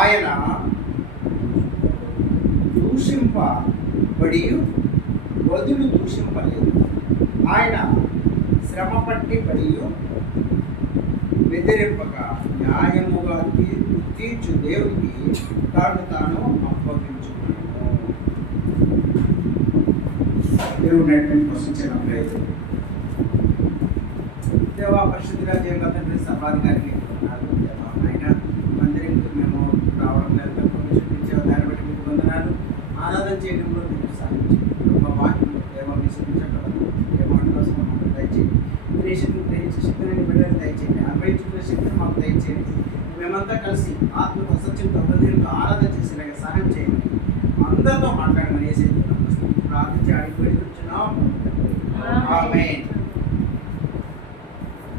ఆయన దూషింపబడి వదులు దూషింపలేదు. ఆయన శ్రమ పట్టి పడి బెదిరింపక న్యాయముగా తీర్పు తీర్చు దేవునికి తాను తాను అప్పగించుకున్నాను. దేవుడు నడిపిన ప్రయత్నం దేవా పరిశుద్ధిగా తండ్రి సర్వాధికారికి వందనాలు. దేవా రావడం దాన్ని బట్టి మీకు వందనాలు ఆరాధన చేయడంలో మీకు సాధించండి మా వాక్యం దేవా మీ ఏ మాట కోసం మాకు దయచేయండి మీ గ్రహించే శక్తిని బిడ్డలు దయచేయండి అన్వయించుకునే శక్తిని మాకు దయచేయండి మేమంతా కలిసి ఆత్మతో సత్యంతో హృదయంతో ఆరాధన చేసేలాగా సహాయం చేయండి అందరితో మాట్లాడమని వేసే ప్రార్థించి అడిగి పెడుతున్నాం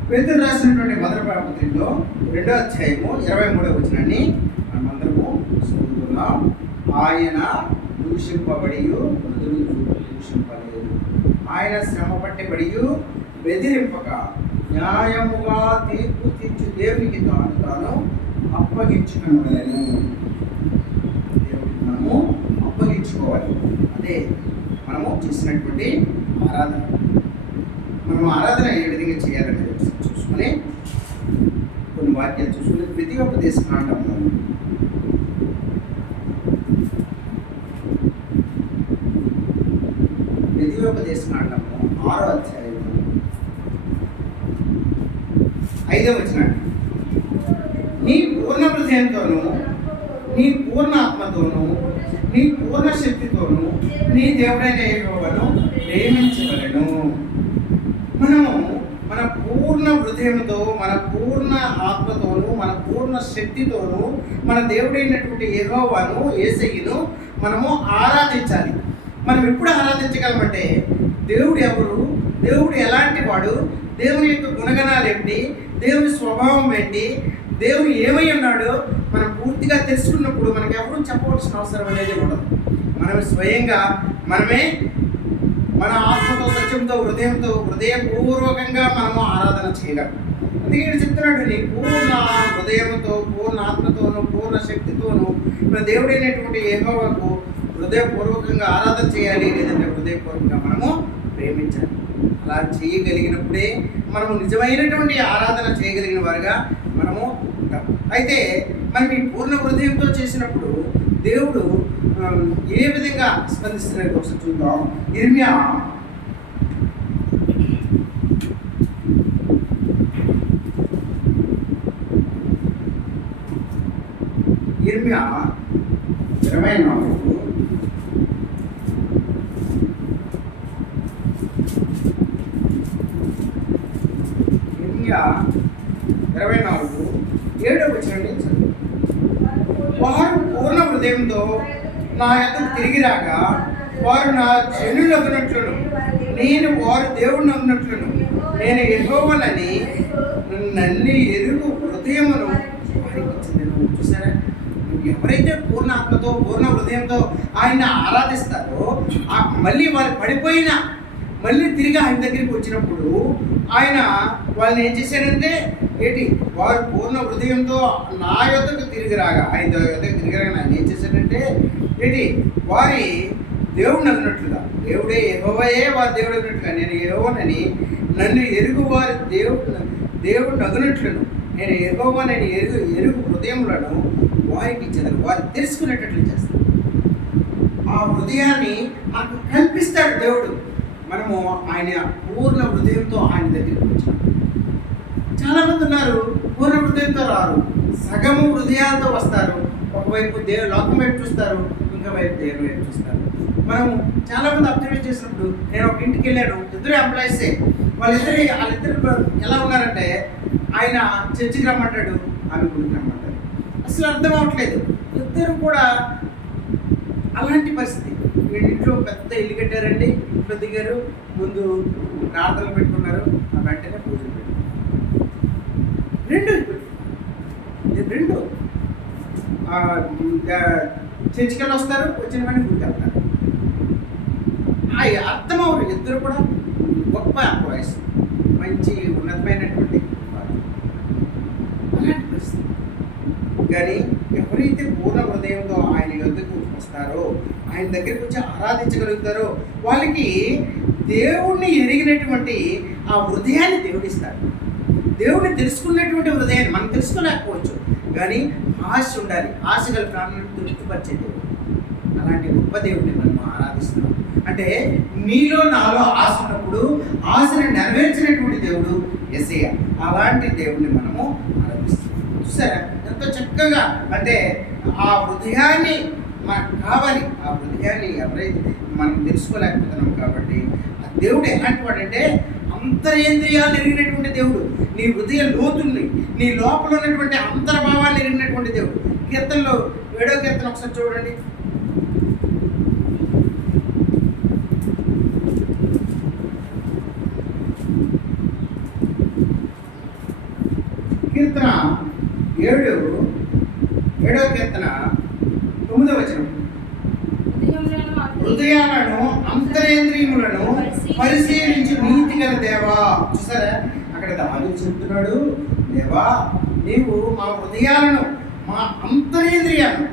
పేతురు రాసినటువంటి మొదటి ప్రాపతిలో రెండో అధ్యాయము ఇరవై మూడో వచ్చినాన్ని ఆయన దూషింపబడి దూషింపలేదు. ఆయన శ్రమ పట్టిబడి బెదిరింపక. న్యాయముగా తీర్పు తీర్చు దేవునికి తాను తాను అప్పగించుకున్నాను దేవుడికి మనము అప్పగించుకోవాలి. అదే మనము చేసినటువంటి ఆరాధన. మనం ఆరాధన ఏ విధంగా చేయాలనేది చూసుకొని కొన్ని వాక్యాలు చూసుకుని ద్వితీయోపదేశ కాండంలో ద్వితీయోపదేశ కాండము ఆరో అధ్యాయము ఐదవ వచ్చిన నీ పూర్ణ హృదయంతోనూ నీ పూర్ణ ఆత్మతోనూ నీ పూర్ణ శక్తితోనూ నీ దేవుడైన యెహోవాను ప్రేమించవలను మనము మన పూర్ణ హృదయంతో మన పూర్ణ ఆత్మతోనూ మన పూర్ణ శక్తితోనూ మన దేవుడైనటువంటి యెహోవాను ఏసయ్యను మనము ఆరాధించాలి. మనం ఎప్పుడు ఆరాధించగలమంటే దేవుడు ఎవరు? దేవుడు ఎలాంటి వాడు? దేవుని యొక్క గుణగణాలు ఏమిటి? దేవుని స్వభావం ఏంటి? దేవుడు ఏమై ఉన్నాడో? మనం పూర్తిగా తెలుసుకున్నప్పుడు మనకి ఎవరు చెప్పవలసిన అవసరం అనేది ఉండదు. మనం స్వయంగా మనమే మన ఆత్మతో సత్యంతో హృదయంతో హృదయపూర్వకంగా మనము ఆరాధన చేయగలం. అందుకే చెప్తున్నాడు నీ పూర్ణ హృదయంతో పూర్ణ ఆత్మతోనూ పూర్ణ శక్తితోనూ మన దేవుడైనటువంటి ఏహోవకు హృదయపూర్వకంగా ఆరాధన చేయాలి లేదంటే హృదయపూర్వకంగా మనము ప్రేమించాలి. అలా చేయగలిగినప్పుడే మనము నిజమైనటువంటి ఆరాధన చేయగలిగిన వారుగా మనము ఉంటాం. అయితే మనం ఈ పూర్ణ హృదయంతో చేసినప్పుడు దేవుడు ఏ విధంగా స్పందిస్తున్నాడు ఒకసారి చూద్దాం. ఇర్మియా ఇర్మియా ఇరవై నాలుగు. ఇర్మియా ఇరవై నాలుగు ఏడవ వచ్చిన వారు పూర్ణ హృదయంతో నా యొక్క తిరిగి రాక వారు నా జనులు అగినట్లును. నేను వారు దేవుడిని అగినట్లును. నేను ఎహోవలని నన్ను ఎరుగు హృదయమును వారికి చూసారా? ఎవరైతే పూర్ణ ఆత్మతో పూర్ణ హృదయంతో ఆయన ఆరాధిస్తారో ఆ మళ్ళీ వారు పడిపోయిన మళ్ళీ తిరిగి ఆయన దగ్గరికి వచ్చినప్పుడు ఆయన వాళ్ళని ఏం చేశారంటే ఏంటి వారు పూర్ణ హృదయంతో నా యొద్దకు తిరిగి రాగా ఆయన యొద్దకు తిరిగి రాగా ఆయన ఏం చేశారంటే ఏంటి వారి దేవుడు అన్నట్లుగా దేవుడే యెహోవాయే వారి దేవుడు అన్నట్లుగా నేను యెహోవానని నన్ను ఎరుగు వారి దేవుడు దేవుడు నగునట్లను నేను ఎగోవానని ఎరుగు ఎరుగు హృదయములను వారికి ఇచ్చేదాను వారు తెలుసుకునేటట్లు చేస్తాను ఆ హృదయాన్ని మనకు కల్పిస్తాడు దేవుడు. మనము ఆయన పూర్ణ హృదయంతో ఆయన దగ్గరికి వచ్చాము చాలామంది ఉన్నారు పూర్ణ హృదయంతో రారు. సగము హృదయాలతో వస్తారు. ఒకవైపు దేవు లోకం వైపు చూస్తారు ఇంకా వైపు దేవుడు వైపు చూస్తారు. మనం చాలామంది అబ్జర్వ్ చేసినప్పుడు నేను ఒక ఇంటికి వెళ్ళాను ఇద్దరు ఎంప్లాయీసే వాళ్ళిద్దరి వాళ్ళిద్దరు ఎలా ఉన్నారంటే ఆయన చర్చికి రమ్మంటాడు ఆమె గుడికి రమ్మంటాడు అసలు అర్థం అవ్వట్లేదు. ఇద్దరు కూడా అలాంటి పరిస్థితి. వీళ్ళ ఇంట్లో పెద్ద ఇల్లు కట్టారండి ఇంట్లో దిగారు ముందు ప్రార్థనలు పెట్టుకున్నారు ఆ వెంటనే పూజలు పెట్టారు రెండు ఇది రెండు. చర్చికెళ్ళి ఇంకా వస్తారు వచ్చిన వాడిని గుడికి వెళ్తారు అర్థం అవరు ఇద్దరు కూడా. గొప్ప ఎంప్లాయీస్ మంచి ఉన్నతమైనటువంటి అలాంటి పరిస్థితి. కానీ ఎవరైతే పూర్ణ హృదయంతో ఆయన యొద్దకు వస్తారో ఆయన దగ్గరికి వచ్చి ఆరాధించగలుగుతారో వాళ్ళకి దేవుణ్ణి ఎరిగినటువంటి ఆ హృదయాన్ని దేవుడిస్తారు. దేవుడిని తెలుసుకున్నటువంటి హృదయాన్ని మనం తెలుసుకోలేకపోవచ్చు. కానీ ఆశ ఉండాలి. ఆశ గల ప్రాణాలను తృప్తిపరిచే దేవుడు అలాంటి గొప్ప దేవుడిని మనం ఆరాధిస్తున్నాం. అంటే నీలో నాలో ఆశ ఉన్నప్పుడు ఆశను నెరవేర్చినటువంటి దేవుడు ఎసయ అలాంటి దేవుడిని మనము ఆరాధిస్తున్నాం. చూసారా? ఎంతో చక్కగా అంటే ఆ హృదయాన్ని మనకు కావాలి. ఆ హృదయాన్ని ఎవరైతే మనం తెలుసుకోలేకపోతున్నాం కాబట్టి ఆ దేవుడు ఎలాంటి వాడంటే అంతరేంద్రియాలు ఎరిగినటువంటి దేవుడు. నీ హృదయ లోతుల్ని నీ లోపల ఉన్నటువంటి అంతర్భావాన్ని ఎరిగినటువంటి దేవుడు. కీర్తనలో ఏడో కీర్తన ఒకసారి చూడండి. కీర్తన ఏడు ఏడో కీర్తన తొమ్మిదో వచనం. హృదయాలను అంతరేంద్రియములను పరిశీలించి నీతి దేవా. చూసారా? అక్కడ దాని చెప్తున్నాడు దేవా నీవు మా హృదయాలను మా అంతరేంద్రియాలను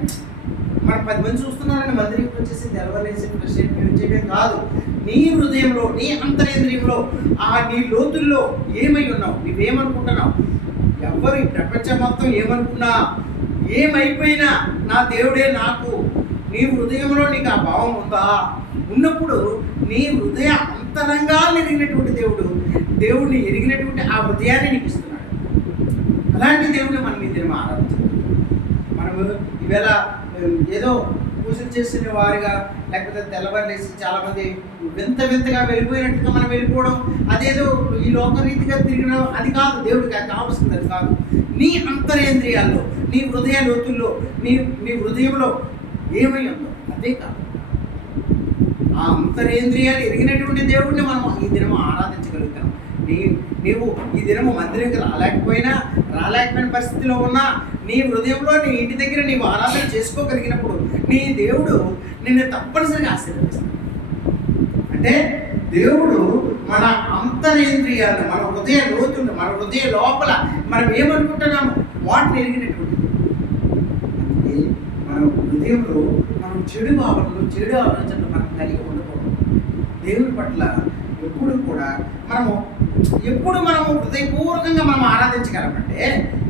మన పది మంది చూస్తున్నారని మందిరికి వచ్చేసి తెలవలేసి ప్రశ్న చేయడం కాదు. నీ హృదయంలో నీ అంతరేంద్రియంలో ఆ నీ లోతుల్లో ఏమై ఉన్నావు? నువ్వేమనుకుంటున్నావు? ఎవరు ఈ ప్రపంచం మొత్తం ఏమనుకున్నా ఏమైపోయినా నా దేవుడే నాకు. నీ హృదయంలో నీకు ఆ భావం ఉందా? ఉన్నప్పుడు నీ హృదయ అంతరంగాలు ఎరిగినటువంటి దేవుడు. దేవుడిని ఎరిగినటువంటి ఆ హృదయాన్ని నీకు ఇస్తున్నాడు. అలాంటి దేవుడిని మనం ఈ దినం ఆరాధించాలి మనము ఈవేళ ఏదో పూజలు చేసిన వారిగా లేకపోతే తెల్లవారులేసి చాలామంది వింత వింతగా వెళ్ళిపోయినట్టుగా మనం వెళ్ళిపోవడం అదేదో ఈ లోకరీతిగా తిరిగిన అది కాదు దేవుడికి అది కావాల్సింది అది కాదు. నీ అంతరేంద్రియాల్లో నీ హృదయ లోతుల్లో నీ నీ హృదయంలో ఏమై ఉందో అదే కాదు. ఆ అంతరేంద్రియాలు ఎరిగినటువంటి దేవుడిని మనం ఈ దినం ఆరాధించగలుగుతాం. నీ నీవు ఈ దినము మందిరంకి రాలేకపోయినా రాలేకపోయిన పరిస్థితిలో ఉన్నా నీ హృదయంలో నీ ఇంటి దగ్గర నీవు ఆరాధన చేసుకోగలిగినప్పుడు నీ దేవుడు నిన్ను తప్పనిసరిగా ఆశీర్వదిస్తాడు. అంటే దేవుడు మన అంతరేంద్రియాలను మన హృదయ లోతులు మన హృదయ లోపల మనం ఏమనుకుంటున్నాము వాటిని ఎరిగినటువంటి మన హృదయంలో మనం చెడు భావనలు చెడు ఆలోచనలు మనం కలిగి ఉండకూడదు. దేవుని పట్ల ఎప్పుడు కూడా మనము ఎప్పుడు మనము హృదయపూర్వకంగా మనం ఆరాధించగలమంటే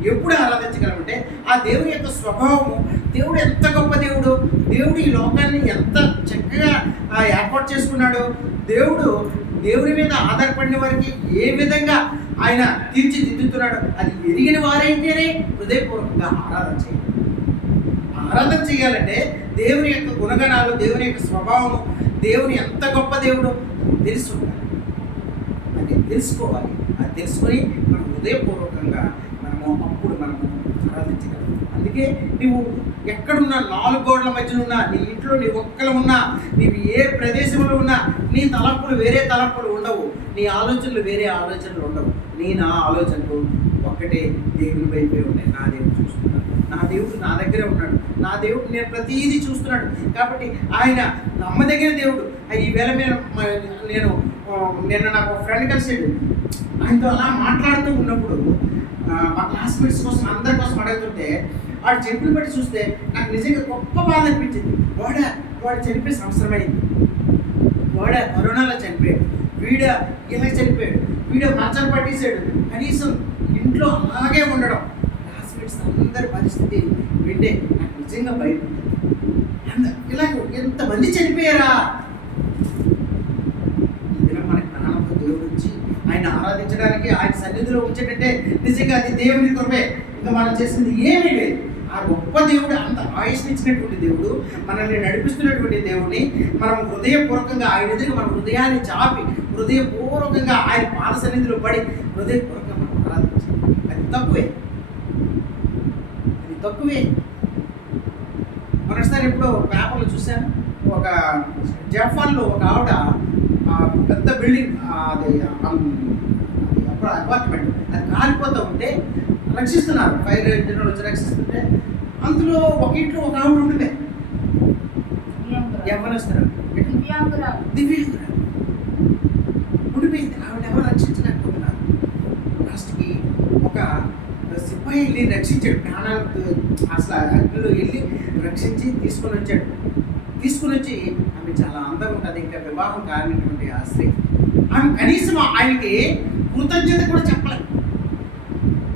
ఎప్పుడు ఆరాధించగలమంటే ఆ దేవుని యొక్క స్వభావము దేవుడు ఎంత గొప్ప దేవుడు దేవుడు ఈ లోకాన్ని ఎంత చక్కగా ఏర్పాటు చేసుకున్నాడు దేవుడు దేవుని మీద ఆధారపడిన వారికి ఏ విధంగా ఆయన తీర్చిదిద్దుతున్నాడు అది ఎరిగిన వారైతేనే హృదయపూర్వకంగా ఆరాధన చేయాలి. ఆరాధన చేయాలంటే దేవుని యొక్క గుణగణాలు దేవుని యొక్క స్వభావము దేవుని ఎంత గొప్ప దేవుడో? తెలుసుకుంటారు అది తెలుసుకోవాలి. అది తెలుసుకొని మనం హృదయపూర్వకంగా మనము అప్పుడు మనము ఆరాధించగలం అందుకే నువ్వు ఎక్కడున్నా నాలుగు గోడల మధ్యన ఉన్నా నీ ఇంట్లో నీ ఒక్కలు ఉన్నా నీవు ఏ ప్రదేశంలో ఉన్నా నీ తలంపులు వేరే తలంపులు ఉండవు. నీ ఆలోచనలు వేరే ఆలోచనలు ఉండవు. నీ నా ఆలోచనలు ఒక్కటే దేవుని వైపే ఉన్నాయి. నా దేవుడు చూస్తున్నాడు. నా దేవుడు నా దగ్గరే ఉన్నాడు. నా దేవుడు నేను ప్రతిదీ చూస్తున్నాడు. కాబట్టి ఆయన నమ్మదగిన దేవుడు. ఆ ఈవేళ నేను నేను నిన్న నాకు ఫ్రెండ్ కలిసాడు. ఆయనతో అలా మాట్లాడుతూ ఉన్నప్పుడు ఆ, మా క్లాస్మేట్స్ కోసం అందరి కోసం అడుగుతుంటే వాడు చెప్పిన బట్టి చూస్తే నాకు నిజంగా గొప్ప బాధ అనిపించింది. వాడ వాడు చనిపోయి సంవత్సరమైంది వాడ కరోనాలో చనిపోయాడు. వీడ ఇలా చనిపోయాడు. వీడ మంచం పట్టేశాడు. కనీసం ఇంట్లో అలాగే ఉండడం. అందరి పరిస్థితి వింటే నాకు నిజంగా భయం. ఇలా ఎంతమంది చనిపోయారా? ఈ మనకి ప్రాణంతో దేవుడు వచ్చి ఆయన ఆరాధించడానికి ఆయన సన్నిధిలో ఉంచేటంటే నిజంగా అది దేవుని కృపే. ఇంకా మనం చేసింది ఏమీ లేదు. ఆ గొప్ప దేవుడు అంత ఆయుష్నిచ్చినటువంటి దేవుడు మనల్ని నడిపిస్తున్నటువంటి దేవుడిని మనం హృదయపూర్వకంగా ఆయన ఎదురు మన హృదయాన్ని చాపి హృదయపూర్వకంగా ఆయన పాద సన్నిధిలో పడి హృదయపూర్వకంగా మనం ఆరాధించాలి. అది తక్కువే. తక్కువే. మరోసారి ఎప్పుడో పేపర్లో చూశాను. ఒక జపాన్లో ఒక ఆవిడ పెద్ద బిల్డింగ్ అది అపార్ట్మెంట్ అది కాలిపోతూ ఉంటే రక్షిస్తున్నారు. ఫైర్ ఇంజిన్ వచ్చి రక్షిస్తుంటే అందులో ఒక ఇంట్లో ఒక ఆవిడ ఉండిపోయి ఎవరు దివ్యాంగురాలు. దివ్యాంగురాలు. ఉండిపోయింది. ఆవిడ ఎవరు రక్షించలేకపోతున్నారు. లాస్ట్కి ఒక అబ్బాయి వెళ్ళి రక్షించాడు. ప్రాణాలకు అసలు అగ్నిలో వెళ్ళి రక్షించి తీసుకొని వచ్చాడు. తీసుకొని వచ్చి ఆమె చాలా అందంగా ఉంటుంది. ఇంకా వివాహం కానిటువంటి ఆ స్త్రీ. ఆమె కనీసం ఆయనకి కృతజ్ఞత కూడా చెప్పలేదు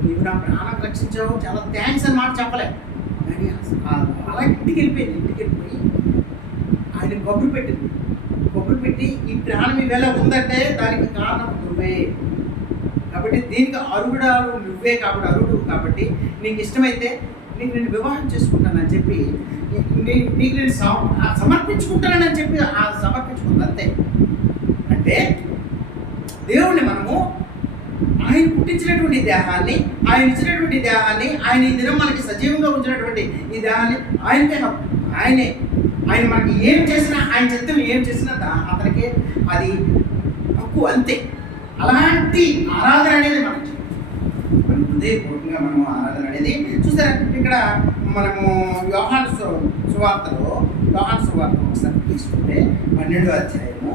నీవు నా ప్రాణం రక్షించావు. చాలా థ్యాంక్స్ అని మాట చెప్పలే. కానీ అలా ఇంటికి వెళ్ళిపోయింది. ఇంటికి వెళ్ళిపోయి ఆయన కొబ్బరి పెట్టింది. కొబ్బరి పెట్టి ఈ ప్రాణం ఈవేళ ఉందంటే దానికి కారణం నువ్వే. కాబట్టి దీనికి అరుడాలు నువ్వే కాబట్టి అరుడు కాబట్టి నీకు ఇష్టమైతే నీకు నేను వివాహం చేసుకుంటానని చెప్పి నీకు నేను సమర్పించుకుంటానని చెప్పి ఆ సమర్పించుకుంది అంతే. అంటే దేవుణ్ణి మనము ఆయన పుట్టించినటువంటి దేహాన్ని ఆయన ఇచ్చినటువంటి దేహాన్ని ఆయన ఈ దినం మనకి సజీవంగా ఉంచినటువంటి ఈ దేహాన్ని ఆయనకే ఆయనే. ఆయన మనకి ఏం చేసినా ఆయన చిత్తం ఏం చేసినా దా- అతనికి అది హక్కు అంతే. అలాంటి ఆరాధన అనేది మనకి హృదయపూర్వకంగా మనం ఆరాధన అనేది చూసారా? ఇక్కడ మనము యోహాను సువార్తలో యోహాను సువార్త ఒకసారి తీసుకుంటే పన్నెండో అధ్యాయము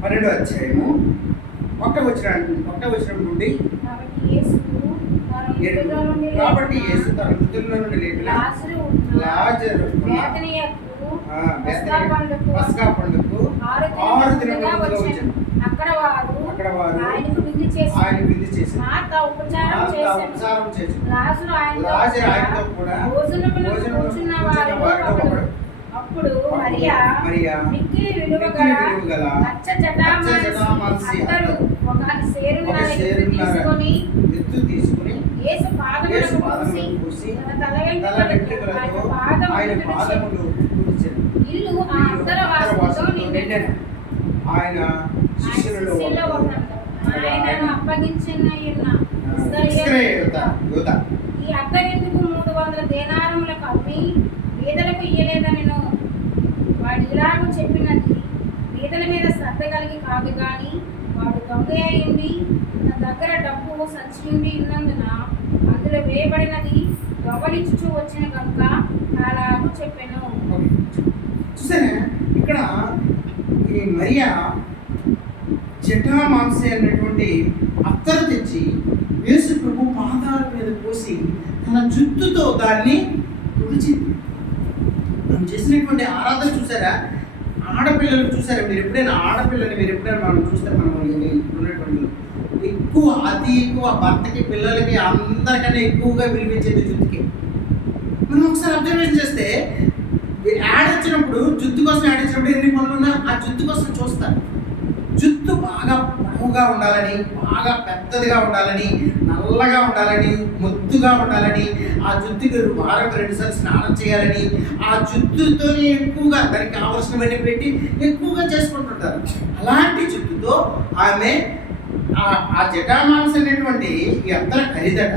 పన్నెండో అధ్యాయము ఒక్క వచ్చిన ఒక్క వచ్చిన నుండి కాబట్టి యేసు తన మృతుల్లో నుండి లేపిన లాజరు పస్కా పండుగకు ఆరు దినములుగా వచ్చాను. అక్కడ వారు అక్కడ వారు ఆయన విందు చేసి ఉపచారం చేసి లాజరు ఆయనతో కూడా భోజనమునకు కూర్చున్న వారిలో ఒకడు. అప్పుడు మరియా మిక్కిలి విలువ గల అచ్చ జటామాంసి ఒక ఎత్తు తీసుకొని ఎత్తు యేసు పాదములకు పూసి తన వెంట్రుకలతో ఆయన పాదములు. ఇల్లు ఆ వాసులతో నిండెను. ఆయన శిష్యులలో. ఆయనను అప్పగించిన. ఈ అత్తరిందుకు మూడు వందల దేనారములకు అమ్మి పేదలకు ఇయ్యలేదనెను వాడు ఇలాగూ చెప్పినది పేదల మీద శ్రద్ధ కలిగి కాదు కానీ వాడు దొంగ అయింది తన దగ్గర డబ్బు సచ్చియుండి ఉన్నందున అందులో వేయబడినది దొంగలించుచూ వచ్చిన కనుక అలాగూ చెప్పాను. చూసారా ఇక్కడ ఈ మరియా జటామాంసే అనేటువంటి అత్తరు తెచ్చి యేసు ప్రభు పాదాల మీద పోసి తన జుట్టుతో దాన్ని తుడిచింది. మనం చేసినటువంటి ఆరాధన చూసారా? ఆడపిల్లలు చూసారా? మీరు ఎప్పుడైనా ఆడపిల్లని మీరు ఎప్పుడైనా మనం చూస్తే మనం ఉన్నటువంటి ఎక్కువ అతి ఎక్కువ భర్తకి పిల్లలకి అందరికన్నా ఎక్కువగా విలువించేది జుత్తుకి మనం ఒకసారి అబ్జర్వేషన్ చేస్తే యాడ్ వచ్చినప్పుడు జుత్తు కోసం యాడ్ వచ్చినప్పుడు ఎన్ని పనులు ఉన్నా ఆ జుత్తు కోసం చూస్తారు. జుత్తు బాగా తక్కువగా ఉండాలని బాగా పెద్దదిగా ఉండాలని నల్లగా ఉండాలని ముద్దుగా ఉండాలని ఆ జుత్తుకి వారం రెండుసార్లు స్నానం చేయాలని ఆ జుత్తుతోనే ఎక్కువగా దానికి కావలసినవన్నీ పెట్టి ఎక్కువగా చేసుకుంటుంటారు. అలాంటి జుత్తుతో ఆమె ఆ- ఆ అనేటువంటి ఎంత ఖరీదట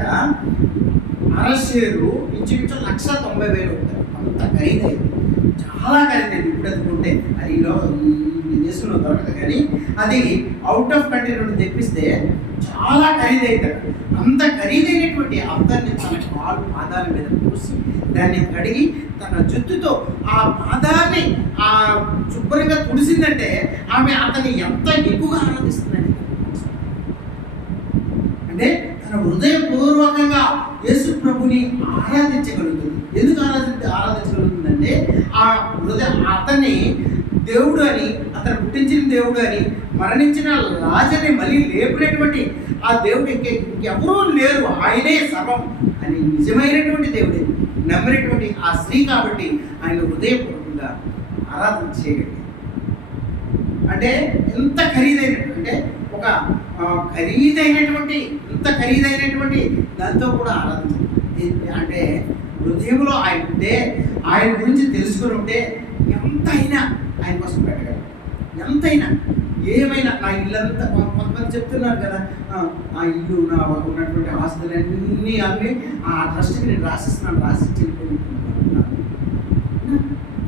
అరసేరు ఇంచుమించు లక్ష తొంభై వేలు ఉంటారు అంత ఖరీదైంది. చాలా ఖరీదైంది. ఇప్పుడు అది కొంటే అది ఈలో ఈ దొరకదు కానీ అది అవుట్ ఆఫ్ కంట్రీ నుండి తెప్పిస్తే చాలా ఖరీదైతుంది అంత ఖరీదైనటువంటి అందరిని తన కాలు పాదాల మీద పూసి దాన్ని కడిగి తన జుత్తుతో ఆ పాదాన్ని ఆ శుభ్రంగా తుడిసిందంటే ఆమె అతన్ని ఎంత ఎక్కువగా ఆరాధిస్తుందని అంటే తన హృదయపూర్వకంగా యేసు ప్రభుని ఆరాధించగలుగుతుంది. ఎందుకు ఆరాధి ఆరాధించగలుగుతుందంటే ఆ హృదయ అతన్ని దేవుడు అని అతను పుట్టించిన దేవుడు అని మరణించిన రాజని మళ్ళీ లేపినటువంటి ఆ దేవుడు ఇంకే ఇంకెవరూ లేరు. ఆయనే సర్వం అని నిజమైనటువంటి దేవుడే నమ్మినటువంటి ఆ స్త్రీ కాబట్టి ఆయన హృదయపూర్వకంగా ఆరాధన చేయగలిగింది అంటే ఎంత ఖరీదైనటువంటి అంటే ఒక ఖరీదైనటువంటి ఎంత ఖరీదైనటువంటి దాంతో కూడా ఆరాధించాలి అంటే హృదయంలో ఆయన ఉంటే ఆయన గురించి తెలుసుకుని ఉంటే ఎంతైనా ఆయన కోసం పెట్టగలరు ఎంతైనా ఏమైనా నా ఇల్లంతా కొంతమంది చెప్తున్నారు కదా ఆ, ఇల్లు నా ఉన్నటువంటి ఆస్తులన్నీ అన్నీ ఆ ట్రస్ట్కి నేను రాసిస్తున్నాను రాసి చెల్లిపోయినట్టున్నారు.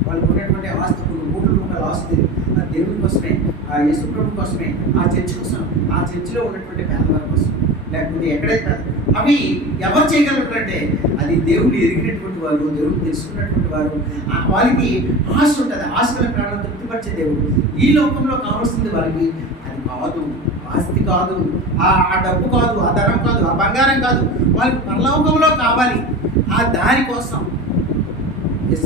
వాళ్ళకు ఉన్నటువంటి ఆస్తి కొన్ని కోట్ల రూపాయల ఆస్తి. ఆ దేవుడి కోసమే ఆ యేసు కోసమే ఆ చర్చ్ కోసం ఆ చర్చిలో ఉన్నటువంటి పేదవారి కోసం. లేకపోతే ఎక్కడైతే అవి ఎవరు చేయగలరంటే అది దేవుడు ఎరిగినటువంటి వారు దేవుడు తెలుసుకున్నటువంటి వారు. ఆ వారికి ఆశ ఉంటుంది ఆశల గల ప్రాణం తృప్తిపరిచే దేవుడు. ఈ లోకంలో కావాల్సింది వారికి అది కాదు ఆస్తి కాదు ఆ ఆ డబ్బు కాదు ఆ ధనం కాదు ఆ బంగారం కాదు. వాళ్ళకి పరలోకంలో కావాలి. ఆ దారి కోసం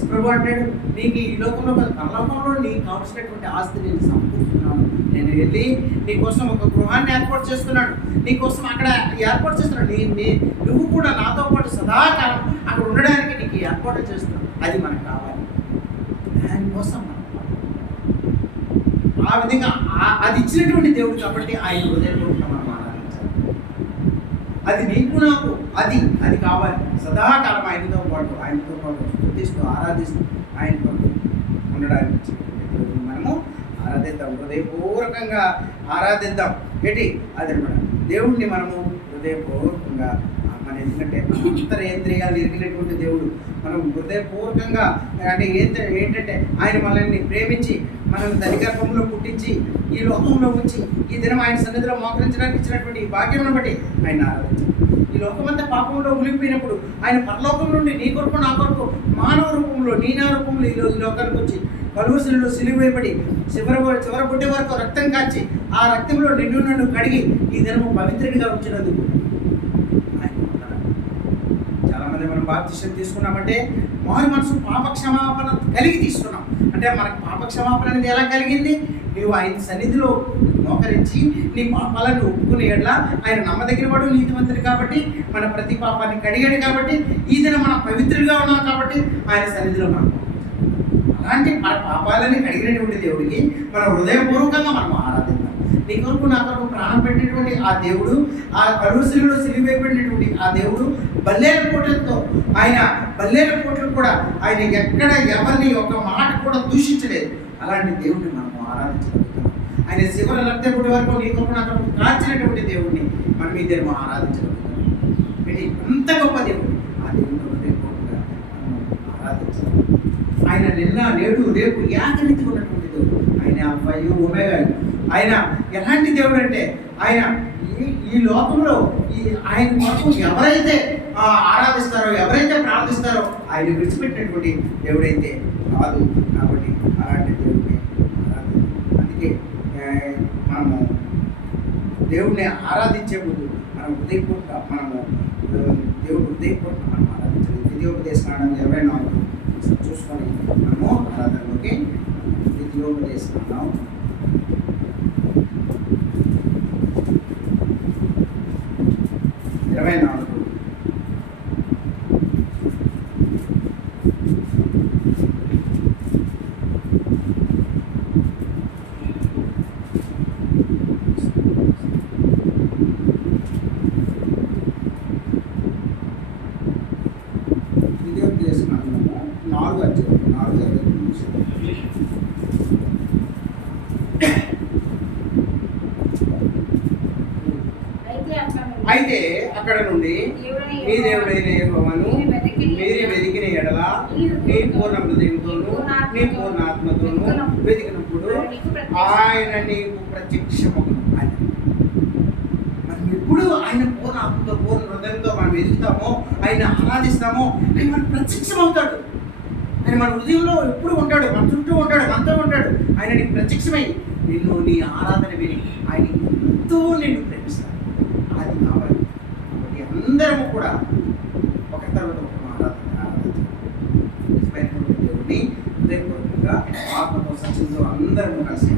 ప్రభు అంటాడు నీకు ఈ లోకంలో పరలోకంలో నీకు కావలసినటువంటి ఆస్తి నేను సమకూరుస్తున్నాను నేను వెళ్ళి నీకోసం ఒక గృహాన్ని ఏర్పాటు చేస్తున్నాడు నీకోసం అక్కడ ఏర్పాటు చేస్తున్నాడు నీ నీ నువ్వు కూడా నాతో పాటు సదాకాలం అక్కడ ఉండడానికి నీకు ఏర్పాటు చేస్తున్నాను. అది మనకు కావాలి. దానికోసం మనం ఆ విధంగా అది ఇచ్చినటువంటి దేవుడు కాబట్టి ఆయన హృదయపూర్వకంగా మనం ఆరాధించాలి. అది నీకు నాకు అది అది కావాలి. సదాకాలం ఆయనతో పాటు ఆయనతో పాటు స్థుతిస్తూ ఆరాధిస్తూ ఆయన కొరకు ఉండడానికి మనము ఆరాధిద్దాం. హృదయపూర్వకంగా ఆరాధిద్దాం. ఏంటి? అదనమాట దేవుణ్ణి మనము హృదయపూర్వకంగా మన ఎందుకంటే మన అంతరేంద్రియాలు ఎరిగినటువంటి దేవుడు. మనం హృదయపూర్వకంగా అంటే ఏంట ఏంటంటే ఆయన మనల్ని ప్రేమించి మనల్ని దరిగర్భంలో పుట్టించి ఈ లోకంలో ఉంచి ఈ దినం ఆయన సన్నిధిలో మోకరించడానికి ఇచ్చినటువంటి భాగ్యం బట్టి ఆయన ఆరాధించాలి. ఈ లోకమంతా పాపంలో ఉలిగిపోయినప్పుడు ఆయన పరలోకం నుండి నీ కొరకు నా కొరకు మానవ రూపంలో నీ నా రూపంలో ఈ ఈ లోకానికి వచ్చి కలువసులలో సిలువేయబడి చివర చివర పుట్టే వరకు రక్తం కాచి ఆ రక్తంలో నిండు నన్ను కడిగి ఈ దినము పవిత్రుడిగా ఉంచినందుకు చాలామంది చాలా మంది మనం బాప్తిష్టం తీసుకున్నామంటే మారు మనసు పాప క్షమాపణ కలిగి తీసుకున్నాం. అంటే మనకు పాప క్షమాపణ అనేది ఎలా కలిగింది? నీవు ఆయన సన్నిధిలో మోకరించి నీ పాపాలను ఒప్పుకునే ఎడ్ల ఆయన నమ్మదగిన వాడు నీతివంతుడు కాబట్టి మన ప్రతి పాపాన్ని కడిగాడు కాబట్టి ఈ మన మనం పవిత్రులుగా ఉన్నాం కాబట్టి ఆయన సన్నిధిలో మనం అలాంటి మన పాపాలని కడిగినటువంటి దేవుడికి మన హృదయపూర్వకంగా మనం ఆరాధిద్దాం. నీ కొరకు నా కొరకు ప్రాణం పెట్టినటువంటి ఆ దేవుడు ఆ కరువుశిలో సిలివేయబడినటువంటి ఆ దేవుడు బల్లేల పోటలతో ఆయన బల్లేల పోటలు కూడా ఆయన ఎక్కడ ఎవరిని ఒక మాట కూడా దూషించలేదు. అలాంటి దేవుడిని మనం ఆరాధించగలుగుతాం ఆయన శివర రక్తపుడి వరకు నీ కొరకు నాకు కాల్చినటువంటి దేవుడిని మనం ఈ ఆరాధించగలుగుతాం ఇది అంత గొప్ప దేవుడు. ఆ దేవుడిని హృదయపూర్వకంగా ఆరాధించాలి ఆయన నిన్న నేడు రేపు ఏకరీతి ఉన్నటువంటి దేవుడు. ఆయన అబ్బాయి ఉమేగాడు ఆయన ఎలాంటి దేవుడు అంటే ఆయన ఈ ఈ లోకంలో ఈ ఆయన కొరకు ఎవరైతే ఆరాధిస్తారో ఎవరైతే ప్రార్థిస్తారో ఆయన విడిచిపెట్టినటువంటి దేవుడైతే కాదు. కాబట్టి అలాంటి దేవుడిని ఆరాధిద్దాం. అందుకే ఆ, మనము దేవుడిని ఆరాధించే ముందు మనం హృదయపూర్వక మనము దేవుడు హృదయపూర్వక మనం ఆరాధించాలి ద్వితీయోపదేశం ఇరవై నాలుగు చూసుకొని మనము ఆరాధనలోకి ద్వితీయోపదేశం ఇరవై నాలుగు ద్వితీయోపదేశం నాలుగు అధ్యాయం నాలుగు ఇరవై నిమిషాలు అయితే అక్కడ అయితే అక్కడ నుండి మీ దేవుడైన యెహోవాను మీరు వెదికిన ఎడల నీ పూర్ణ హృదయంతోను నీ పూర్ణ ఆత్మతోను వెతికినప్పుడు ఆయన నీకు ప్రత్యక్షమగును ఆయన మనం ఎప్పుడు ఆయన పూర్ణ ఆత్మతో పూర్ణ హృదయంతో మనం ఎదుగుతామో ఆయన ఆరాధిస్తామో ఆయన మనకు ప్రత్యక్షమవుతాడు. ఆయన మన హృదయంలో ఎప్పుడు ఉంటాడు మన చుట్టూ ఉంటాడు మనతో ఉంటాడు. ఆయన నీకు ప్రత్యక్షమై నిన్ను నీ ఆరాధన విని ఆయన ఎంతో నిన్ను ప్రేమిస్తాడు. అది కావాలి. కాబట్టి అందరము కూడా ఒక తర్వాత ఒక ఆరాధన ఆరాధించాలి దేవుడిని ఆత్మతో సత్యంతో అందరం కలిసి